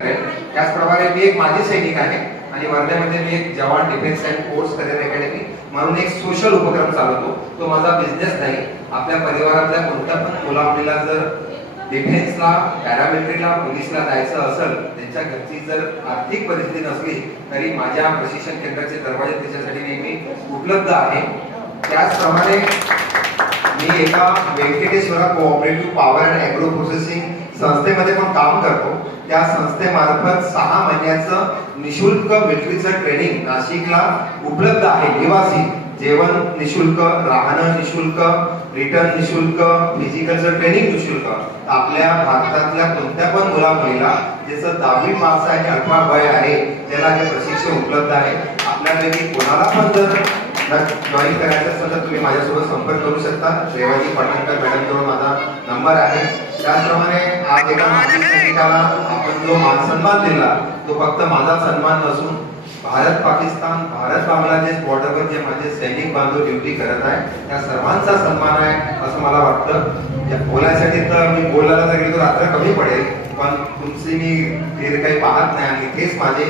त्याचप्रमाणे मी एक माजी सैनिक आहे आणि वर्ध्यामध्ये मी एक जवान defence and force career academy म्हणून एक सोशल उपक्रम चालवतो. तो माझा बिझनेस नाही. आपल्या परिवारातल्या कोणत्या पण मुला मुलीला जर डिफेन्सला, पॅरामिलिटरीला, पोलिसला जायचं असेल, त्यांच्या घरची जर आर्थिक परिस्थिती नसली तरी माझ्या प्रशिक्षण केंद्राचे दरवाजे त्याच्यासाठी नेहमी उपलब्ध आहे. त्याचप्रमाणे मी एका Venkateshwara cooperative power and agro processing संस्थेमध्ये पण काम करतो. त्या संस्थेमार्फत 6 महिन्याचं निशुल्क मिलिटरीचं ट्रेनिंग नाशिकला उपलब्ध आहे. निवासी जेवण निशुल्क, राहणं निशुल्क, रिटर्न निशुल्क, फिजिकलचं ट्रेनिंग निशुल्क. आपल्या भारतातल्या कोणत्या पण मुला मुलीला ज्याचं 10वी पास आहे, 18 वय आहे, त्याला हे प्रशिक्षण उपलब्ध आहे. आपल्यापैकी कोणाला पण जर जॉईन करायचं असेल तर तुम्ही माझ्यासोबत संपर्क करू शकता. रेवाजी पाटणकर मॅडमजवळ माझा नंबर आहे. त्याचप्रमाणे आज एका माजी सैनिकाला आपण जो मान सन्मान दिला तो फक्त माझा सन्मान नसून भारत पाकिस्तान, भारत बांगलादेश बॉर्डरवर जे माझे सैनिक बांधव ड्युटी करत आहे त्या सर्वांचा सन्मान आहे असं मला वाटतं. बोलायसाठी तर मी बोलायला जर गेलो तर रात्र कमी पडेल, पण तुमची मी धीर काही पाहत नाही आणि इथेच माझे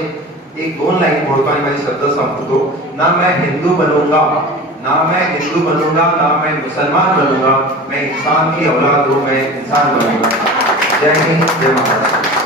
1-2 लाईन बोलतो आणि माझे शब्द संपवतो. ना मैं हिंदू बनूंगा, ना मैं हिंदू बनूंगा, ना मैं मुसलमान बनूंगा, मैं इंसान की औलाद हूँ, मैं इंसान बनूंगा. जय हिंद, जय महाराष्ट्र.